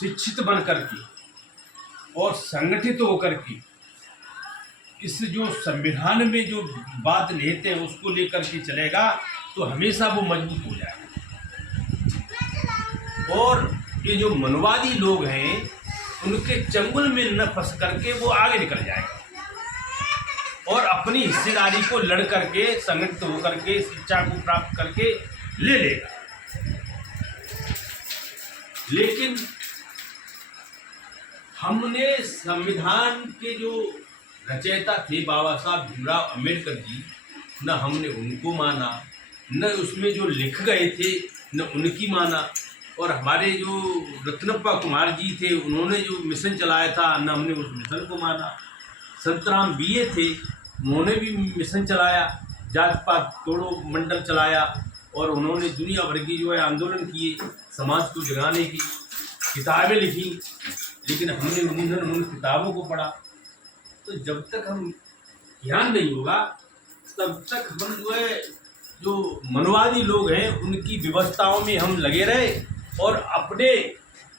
शिक्षित बन करके और संगठित होकर के इस जो संविधान में जो बात निहित है उसको लेकर के चलेगा तो हमेशा वो मजबूत हो जाएगा। और ये जो मनवादी लोग हैं उनके चंगुल में न फंस करके वो आगे निकल जाएगा और अपनी हिस्सेदारी को लड़ करके संगठित होकर के शिक्षा को प्राप्त करके ले लेगा। लेकिन हमने संविधान के जो रचयिता थे बाबा साहब भीमराव अम्बेडकर जी, न हमने उनको माना, न उसमें जो लिख गए थे न उनकी माना। और हमारे जो रत्नप्पा कुमार जी थे उन्होंने जो मिशन चलाया था न हमने उस मिशन को माना। संतराम बीए थे उन्होंने भी मिशन चलाया, जात पात तोड़ो मंडल चलाया और उन्होंने दुनिया भर की जो है आंदोलन किए, समाज को जगाने की किताबें लिखी। लेकिन हमने उन किताबों को पढ़ा। तो जब तक हम ज्ञान नहीं होगा तब तक हम जो है जो मनवादी लोग हैं उनकी व्यवस्थाओं में हम लगे रहे और अपने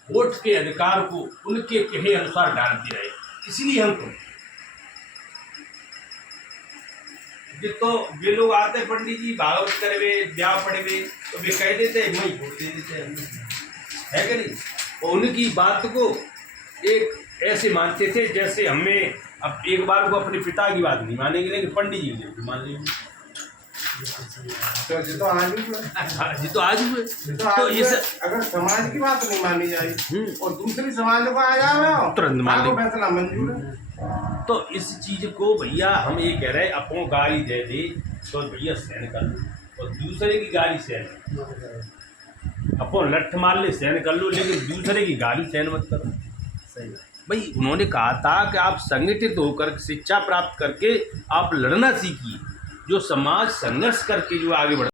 वोट के अधिकार को उनके कहे अनुसार डालते रहे। इसलिए हमको तो वे लोग आते पंडित जी भागवत करे ब्याह पढ़े तो वे कह देते हैं वही वोट दे देते हैं, है कि नहीं। और उनकी बात को एक ऐसे मानते थे जैसे हमें अब एक बार को अपने पिता की बात नहीं मानेंगे लेकिन पंडित जी की मान लेंगे। तो आज हुए तो इस अगर समाज की बात नहीं मानी जाए और दूसरी समाज को आ जाए तुरंत मान लेंगे, फैसला मंजूर है। तो इस चीज को भैया हम ये कह रहे हैं अपनों गाली दे दे तो भैया सहन कर लो और दूसरे की गाली सहन, अपन लठ मार ले सहन कर लो लेकिन दूसरे की गाली सहन मत करो। सही भाई, उन्होंने कहा था कि आप संगठित होकर शिक्षा प्राप्त करके आप लड़ना सीखिए। जो समाज संघर्ष करके जो आगे बढ़